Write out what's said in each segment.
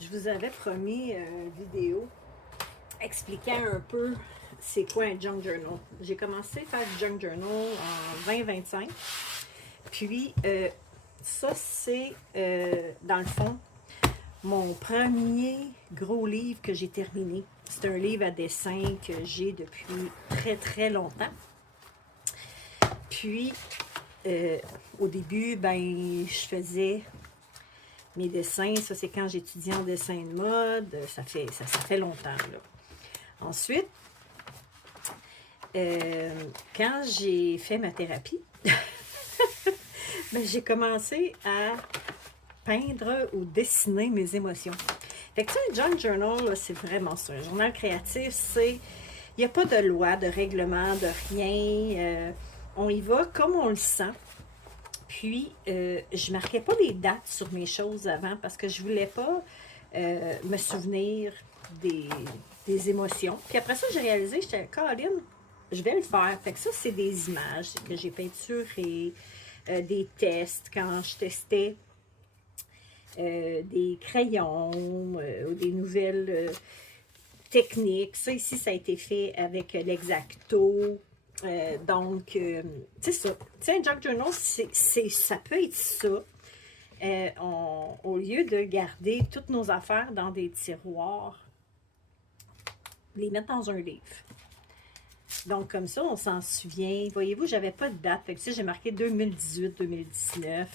Je vous avais promis une vidéo expliquant un peu c'est quoi un junk journal. J'ai commencé à faire du junk journal en 2025. Puis, ça, c'est dans le fond mon premier gros livre que j'ai terminé. C'est un livre à dessin que j'ai depuis très très longtemps. Puis, au début, ben, je faisais mes dessins. Ça, c'est quand j'étudiais en dessin de mode. Ça fait longtemps, là. Ensuite, quand j'ai fait ma thérapie, ben, j'ai commencé à peindre ou dessiner mes émotions. Fait que, tu sais, un junk journal, c'est vraiment ça. Un journal créatif, c'est... Il n'y a pas de loi, de règlement, de rien. On y va comme on le sent. Puis, je marquais pas les dates sur mes choses avant parce que je voulais pas me souvenir des émotions. Puis après ça, j'ai réalisé, j'étais Colin, je vais le faire. Fait que ça, c'est des images que j'ai peinturées, des tests quand je testais des crayons ou des nouvelles techniques. Ça, ici, ça a été fait avec l'X-Acto. Donc, c'est ça. Tu sais, un junk journal, ça peut être ça. Au lieu de garder toutes nos affaires dans des tiroirs, les mettre dans un livre. Donc, comme ça, on s'en souvient. Voyez-vous, j'avais pas de date. Fait que ça, j'ai marqué 2018-2019.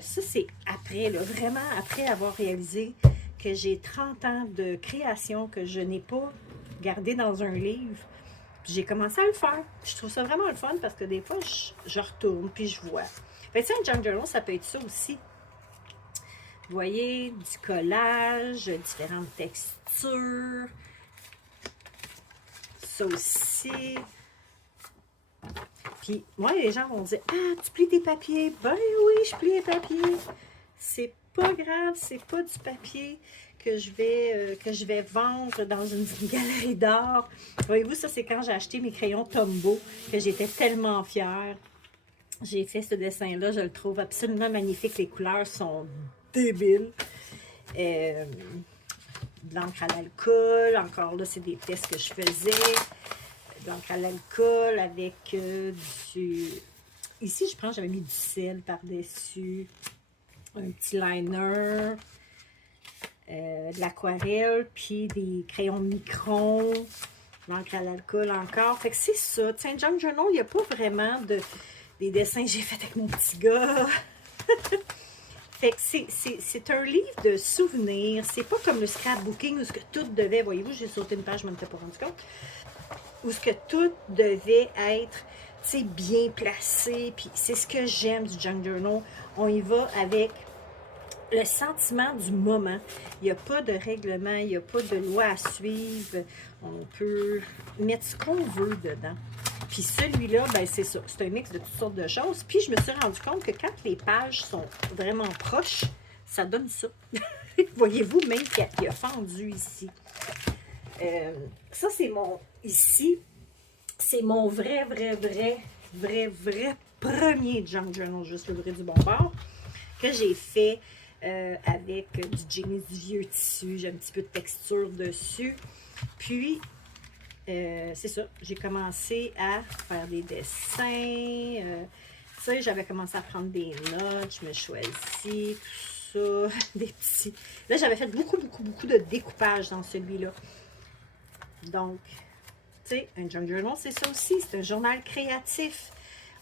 Ça, c'est après, là, vraiment après avoir réalisé que j'ai 30 ans de création que je n'ai pas gardé dans un livre. Puis j'ai commencé à le faire. Je trouve ça vraiment le fun parce que des fois, je retourne puis je vois. Fait que, tu sais, un junk journal, ça peut être ça aussi. Vous voyez, du collage, différentes textures. Ça aussi. Puis moi, les gens vont dire « Ah, tu plies tes papiers? » Ben oui, je plie les papiers. C'est pas grave, c'est pas du papier que je vais vendre dans une galerie d'art. Voyez-vous, ça, c'est quand j'ai acheté mes crayons Tombow, que j'étais tellement fière. J'ai fait ce dessin-là, je le trouve absolument magnifique. Les couleurs sont débiles. De l'encre à l'alcool, encore là, c'est des tests que je faisais. De l'encre à l'alcool avec du... Ici, je pense j'avais mis du sel par-dessus. Un petit liner. De l'aquarelle, puis des crayons micron, l'encre à l'alcool encore. Fait que c'est ça. Tiens, junk journal, il n'y a pas vraiment des dessins que j'ai fait avec mon petit gars. Fait que c'est un livre de souvenirs. C'est pas comme le scrapbooking où ce que tout devait, voyez-vous, j'ai sauté une page, je ne m'étais pas rendu compte, où ce que tout devait être, tu sais, bien placé. Puis c'est ce que j'aime du junk journal. On y va avec le sentiment du moment. Il n'y a pas de règlement, il n'y a pas de loi à suivre. On peut mettre ce qu'on veut dedans. Puis celui-là, ben c'est ça. C'est un mix de toutes sortes de choses. Puis je me suis rendu compte que quand les pages sont vraiment proches, ça donne ça. Voyez-vous, même qu'il a fendu ici. Ça, c'est mon... Ici, c'est mon vrai premier junk journal, juste le vrai du bon bord, que j'ai fait avec du jeans, du vieux tissu. J'ai un petit peu de texture dessus. Puis, c'est ça, j'ai commencé à faire des dessins. Tu sais, j'avais commencé à prendre des notes. Je me choisis, tout ça, des petits... Là, j'avais fait beaucoup de découpage dans celui-là. Donc, tu sais, un junk journal, c'est ça aussi. C'est un journal créatif.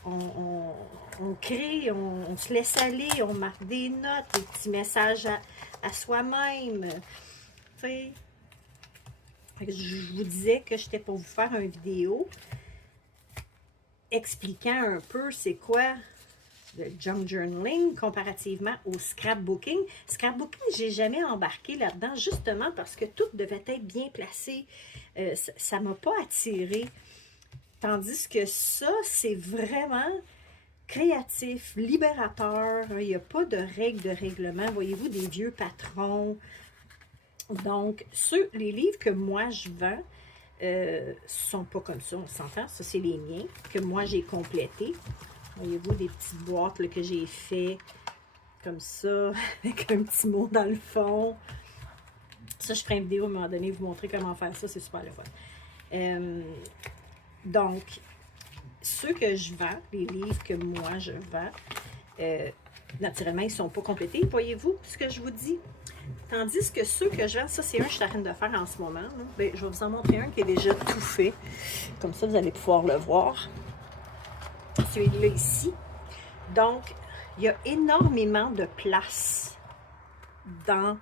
On crée, on se laisse aller, on marque des notes, des petits messages à soi-même. Tu sais, je vous disais que j'étais pour vous faire une vidéo expliquant un peu c'est quoi le junk journaling comparativement au scrapbooking. Scrapbooking, j'ai jamais embarqué là-dedans justement parce que tout devait être bien placé. Ça ne m'a pas attiré. Tandis que ça, c'est vraiment créatif, libérateur. Il n'y a pas de règles, de règlement. Voyez-vous, des vieux patrons. Donc, les livres que moi je vends sont pas comme ça, on s'entend. Ça, c'est les miens que moi j'ai complétés. Voyez-vous, des petites boîtes là, que j'ai fait comme ça, avec un petit mot dans le fond. Ça, je ferai une vidéo à un moment donné, vous montrer comment faire ça, c'est super le fun. Donc, ceux que je vends, les livres que moi je vends, naturellement, ils ne sont pas complétés, voyez-vous ce que je vous dis? Tandis que ceux que je vends, ça c'est un que je suis en train de faire en ce moment. Bien, je vais vous en montrer un qui est déjà tout fait. Comme ça, vous allez pouvoir le voir. Celui-là ici. Donc, il y a énormément de place dans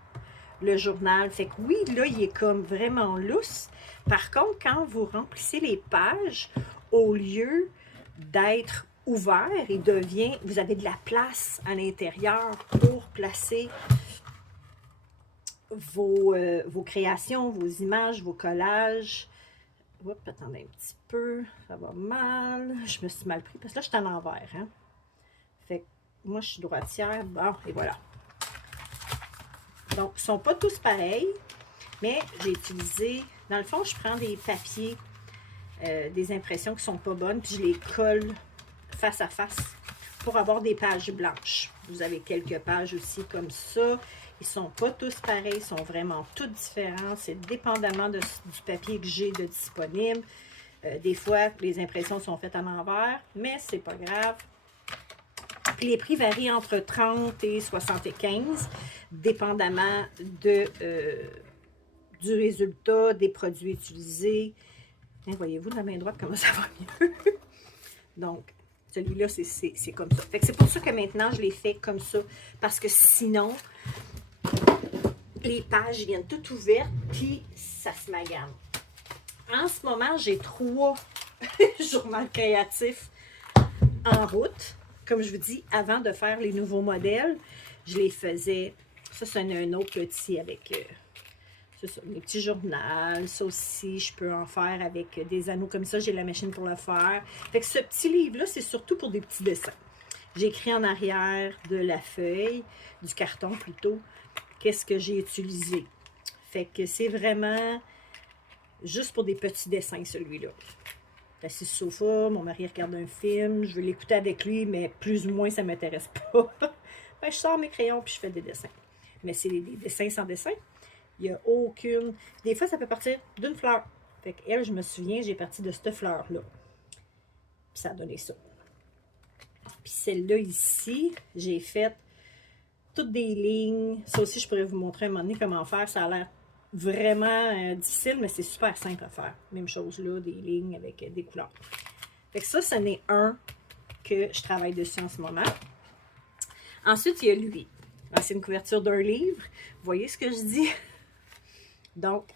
le journal. Fait que oui, là, il est comme vraiment lousse. Par contre, quand vous remplissez les pages, au lieu d'être ouvert, il devient, vous avez de la place à l'intérieur pour placer vos créations, vos images, vos collages. Oups, attendez un petit peu, ça va mal. Je me suis mal pris parce que là, je suis à l'envers. Hein? Fait que moi, je suis droitière. Bon, et voilà. Donc, ils ne sont pas tous pareils, mais j'ai utilisé, dans le fond, je prends des papiers, des impressions qui ne sont pas bonnes, puis je les colle face à face pour avoir des pages blanches. Vous avez quelques pages aussi comme ça. Ils ne sont pas tous pareils, ils sont vraiment tous différents. C'est dépendamment du papier que j'ai de disponible. Des fois, les impressions sont faites à l'envers, mais c'est pas grave. Puis les prix varient entre 30 et 75, dépendamment du résultat, des produits utilisés. Hein, voyez-vous de la main droite comment ça va mieux? Donc, celui-là, c'est comme ça. Fait que c'est pour ça que maintenant, je l'ai fait comme ça. Parce que sinon, les pages viennent toutes ouvertes, puis ça se magane. En ce moment, j'ai 3 journaux créatifs en route. Comme je vous dis, avant de faire les nouveaux modèles, je les faisais. Ça, c'est un autre petit avec ça, mes petits journaux. Ça aussi, je peux en faire avec des anneaux comme ça. J'ai la machine pour le faire. Fait que ce petit livre-là, c'est surtout pour des petits dessins. J'ai écrit en arrière de la feuille, du carton plutôt, qu'est-ce que j'ai utilisé. Fait que c'est vraiment juste pour des petits dessins, celui-là. Assis sur le sofa, mon mari regarde un film, je veux l'écouter avec lui, mais plus ou moins, ça ne m'intéresse pas. Ben, je sors mes crayons puis je fais des dessins. Mais c'est des dessins sans dessin. Il n'y a aucune... Des fois, ça peut partir d'une fleur. Fait qu'elle, je me souviens, j'ai parti de cette fleur-là. Puis ça a donné ça. Puis celle-là ici, j'ai fait toutes des lignes. Ça aussi, je pourrais vous montrer un moment donné comment faire. Ça a l'air vraiment difficile, mais c'est super simple à faire. Même chose là, des lignes avec des couleurs. Fait que ça, ce n'est un que je travaille dessus en ce moment. Ensuite, il y a lui. C'est une couverture d'un livre. Vous voyez ce que je dis? Donc,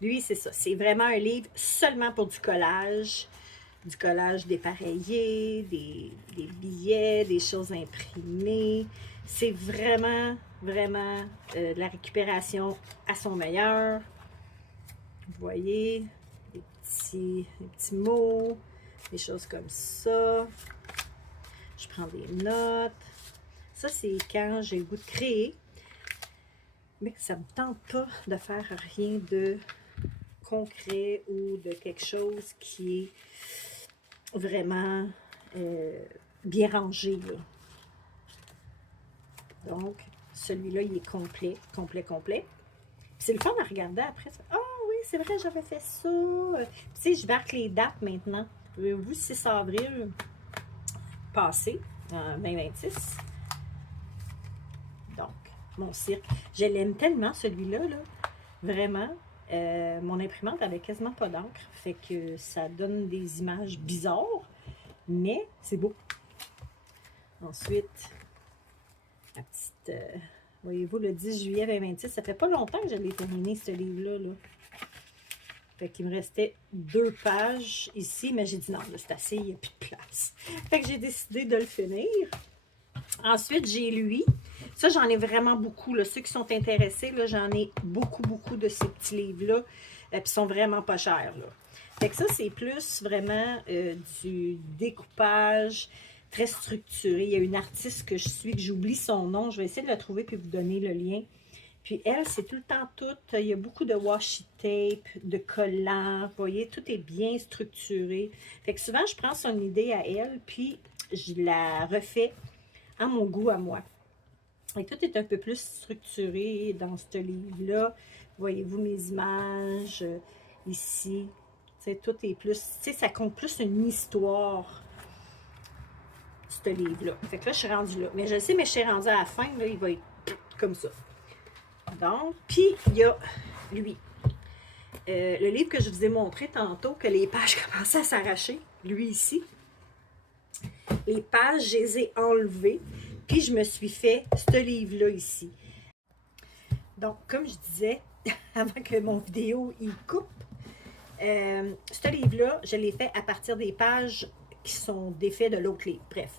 lui, c'est ça. C'est vraiment un livre seulement pour du collage dépareillé, des billets, des choses imprimées. C'est vraiment, vraiment de la récupération à son meilleur. Vous voyez, des petits mots, des choses comme ça. Je prends des notes. Ça, c'est quand j'ai le goût de créer, mais ça ne me tente pas de faire rien de concret ou de quelque chose qui est vraiment bien rangé, là. Donc, celui-là, il est complet. Puis c'est le fun à regarder après. Ah oui, c'est vrai, j'avais fait ça. Tu sais, je marque les dates maintenant. Vous, 6 avril passé, en 2026. Donc, mon cirque. Je l'aime tellement, celui-là, là. Vraiment. Mon imprimante avait quasiment pas d'encre. Fait que ça donne des images bizarres. Mais c'est beau. Ensuite, la petite... voyez-vous, le 10 juillet 2026, ça fait pas longtemps que je l'ai terminé, ce livre-là. Là. Fait qu'il me restait 2 pages ici, mais j'ai dit non, là, c'est assez, il n'y a plus de place. Fait que j'ai décidé de le finir. Ensuite, j'ai lui. Ça, j'en ai vraiment beaucoup. Là. Ceux qui sont intéressés, j'en ai beaucoup, beaucoup de ces petits livres-là. Puis ils sont vraiment pas chers. Là. Fait que ça, c'est plus vraiment du découpage très structuré. Il y a une artiste que je suis, que j'oublie son nom. Je vais essayer de la trouver puis vous donner le lien. Puis elle, c'est tout le temps tout. Il y a beaucoup de washi tape, de collants. Vous voyez, tout est bien structuré. Fait que souvent, je prends son idée à elle, puis je la refais à mon goût, à moi. Et tout est un peu plus structuré dans ce livre-là. Voyez-vous mes images ici. T'sais, tout est plus... ça compte plus une histoire, ce livre-là. Fait que là, je suis rendue là. Mais je sais, mais je suis rendue à la fin, là, il va être comme ça. Donc, puis il y a lui. Le livre que je vous ai montré tantôt, que les pages commençaient à s'arracher, lui ici. Les pages, je les ai enlevées. Puis je me suis fait ce livre-là ici. Donc, comme je disais, avant que mon vidéo il coupe, ce livre-là, je l'ai fait à partir des pages qui sont défaits de l'autre livre. Bref.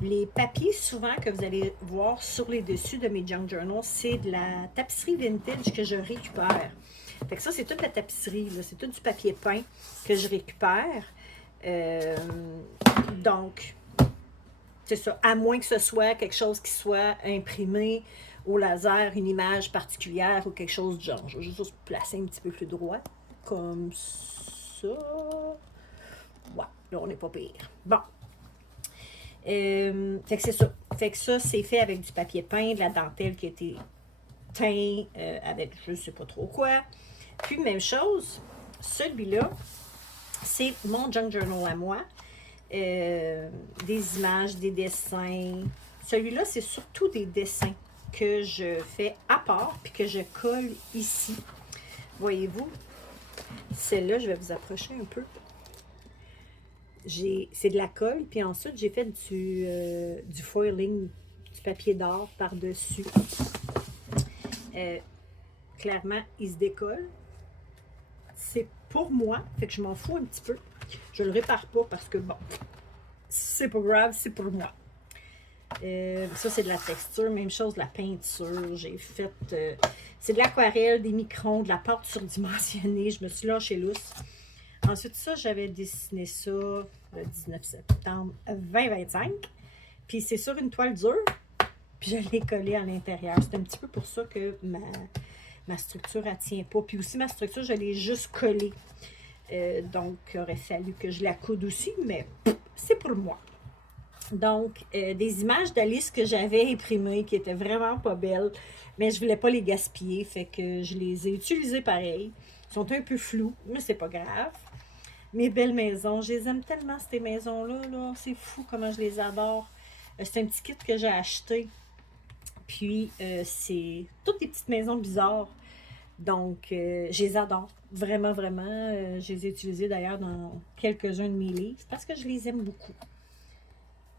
Les papiers, souvent, que vous allez voir sur les dessus de mes junk journals, c'est de la tapisserie vintage que je récupère. Fait que ça, c'est toute la tapisserie, c'est tout du papier peint que je récupère. Donc, c'est ça. À moins que ce soit quelque chose qui soit imprimé au laser, une image particulière ou quelque chose du genre. Je vais juste placer un petit peu plus droit, comme ça. Ouais, là, on n'est pas pire. Bon. Fait que c'est ça. Fait que ça, c'est fait avec du papier peint, de la dentelle qui a été teint avec je ne sais pas trop quoi. Puis, même chose, celui-là, c'est mon junk journal à moi. Des images, des dessins. Celui-là, c'est surtout des dessins que je fais à part puis que je colle ici. Voyez-vous? Celle-là, je vais vous approcher un peu. C'est de la colle, puis ensuite, j'ai fait du foiling, du papier d'or par-dessus. Clairement, il se décolle. C'est pour moi, fait que je m'en fous un petit peu. Je le répare pas parce que, bon, c'est pas grave, c'est pour moi. Ça, c'est de la texture, même chose de la peinture. J'ai fait, c'est de l'aquarelle, des microns, de la pâte surdimensionnée. Je me suis lâchée lousse. Ensuite, ça, j'avais dessiné ça le 19 septembre 2025. Puis c'est sur une toile dure. Puis je l'ai collé à l'intérieur. C'est un petit peu pour ça que ma structure, elle tient pas. Puis aussi, ma structure, je l'ai juste collée. Donc, il aurait fallu que je la coude aussi, mais c'est pour moi. Donc, des images d'Alice que j'avais imprimées, qui étaient vraiment pas belles, mais je voulais pas les gaspiller, fait que je les ai utilisées pareil. Ils sont un peu flous, mais c'est pas grave. Mes belles maisons, je les aime tellement, ces maisons-là, là. C'est fou comment je les adore. C'est un petit kit que j'ai acheté. Puis, c'est toutes des petites maisons bizarres. Donc, je les adore. Vraiment, vraiment. Je les ai utilisées d'ailleurs dans quelques-uns de mes livres parce que je les aime beaucoup.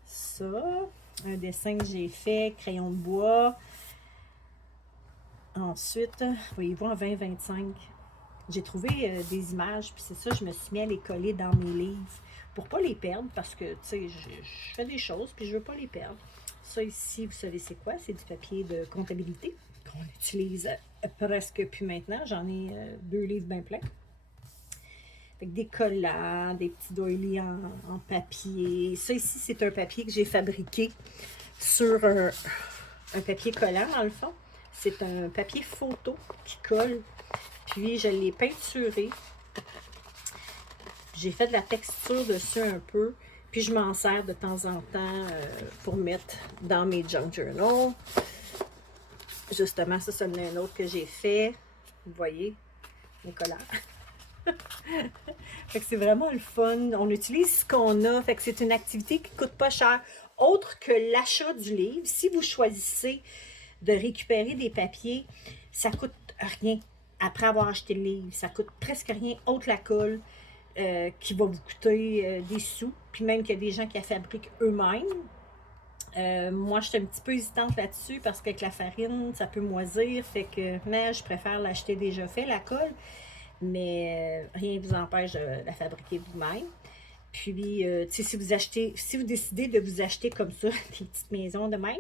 Ça, un dessin que j'ai fait, crayon de bois. Ensuite, voyez-vous, en 2025, j'ai trouvé des images, puis c'est ça, je me suis mis à les coller dans mes livres pour pas les perdre, parce que, tu sais, je fais des choses, puis je veux pas les perdre. Ça ici, vous savez c'est quoi? C'est du papier de comptabilité qu'on utilise presque plus maintenant. J'en ai 2 livres bien pleins. Avec des collants, des petits doilies en papier. Ça ici, c'est un papier que j'ai fabriqué sur un papier collant, dans le fond. C'est un papier photo qui colle. Puis, je l'ai peinturé. J'ai fait de la texture dessus un peu. Puis, je m'en sers de temps en temps pour mettre dans mes junk journals. Justement, ça, c'est un autre que j'ai fait. Vous voyez, mes collants. Fait que c'est vraiment le fun. On utilise ce qu'on a. Fait que c'est une activité qui ne coûte pas cher. Autre que l'achat du livre, si vous choisissez de récupérer des papiers, ça ne coûte rien après avoir acheté le livre. Ça coûte presque rien, autre la colle, qui va vous coûter des sous. Puis même qu'il y a des gens qui la fabriquent eux-mêmes. Moi, je suis un petit peu hésitante là-dessus parce qu'avec la farine, ça peut moisir. Fait que mais je préfère l'acheter déjà fait, la colle. Mais rien ne vous empêche de la fabriquer vous-même. Puis, tu sais, si vous décidez de vous acheter comme ça, des petites maisons de même,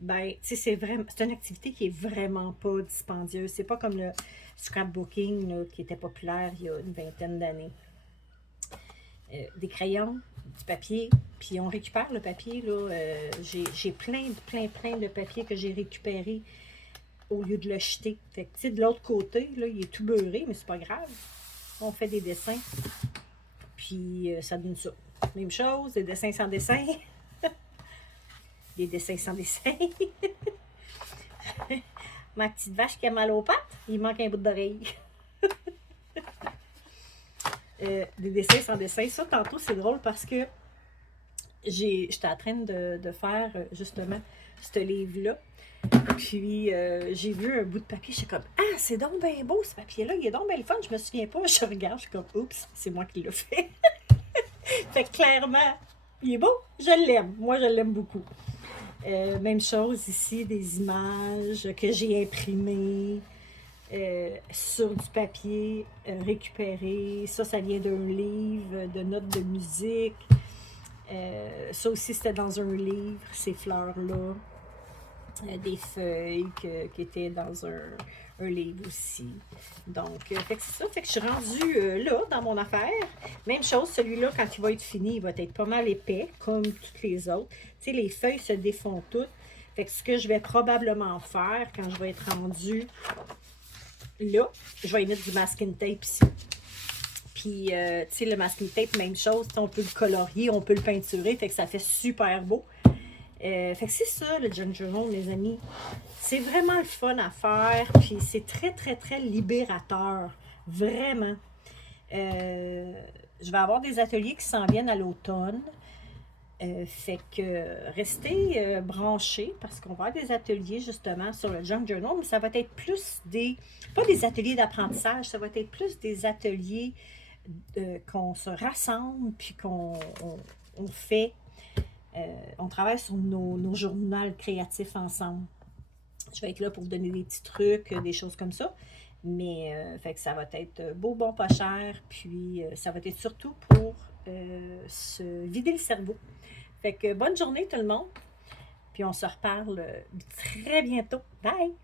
ben, tu sais, c'est une activité qui est vraiment pas dispendieuse. C'est pas comme le scrapbooking là, qui était populaire il y a une vingtaine d'années. Des crayons, du papier, puis on récupère le papier, là. J'ai plein de papier que j'ai récupéré au lieu de le jeter. Fait que, tu sais, de l'autre côté, là, il est tout beurré, mais c'est pas grave. On fait des dessins, puis ça donne ça. Même chose, des dessins sans dessin. des dessins sans dessin. Ma petite vache qui a mal aux pattes, il manque un bout d'oreille. Des dessins sans dessin. Ça, tantôt, c'est drôle parce que j'étais en train de faire justement ce livre-là. Puis, j'ai vu un bout de papier. J'étais comme, ah, c'est donc bien beau ce papier-là. Il est donc bien le fun. Je me souviens pas. Je regarde, je suis comme, oups, c'est moi qui l'ai fait. Fait que clairement, il est beau. Je l'aime. Moi, je l'aime beaucoup. Même chose ici, des images que j'ai imprimées sur du papier récupéré. Ça vient d'un livre de notes de musique. Ça aussi, c'était dans un livre, ces fleurs-là. Des feuilles qui étaient dans un livre aussi. Donc, fait que c'est ça. Fait que je suis rendue là, dans mon affaire. Même chose, celui-là, quand il va être fini, il va être pas mal épais, comme toutes les autres. Tu sais, les feuilles se défont toutes. Fait que ce que je vais probablement faire, quand je vais être rendue là, je vais y mettre du masking tape ici. Puis, tu sais, le masking tape, même chose. On peut le colorier, on peut le peinturer. Fait que ça fait super beau. Fait que c'est ça, le junk journal, mes amis. C'est vraiment le fun à faire, puis c'est très, très, très libérateur. Vraiment. Je vais avoir des ateliers qui s'en viennent à l'automne. Fait que restez branchés parce qu'on va avoir des ateliers justement sur le junk journal, mais ça va être plus pas des ateliers d'apprentissage, ça va être plus des ateliers qu'on se rassemble puis qu'on fait. On travaille sur nos journaux créatifs ensemble. Je vais être là pour vous donner des petits trucs, des choses comme ça. Mais fait que ça va être beau, bon, pas cher. Puis ça va être surtout pour se vider le cerveau. Fait que bonne journée tout le monde. Puis on se reparle très bientôt. Bye!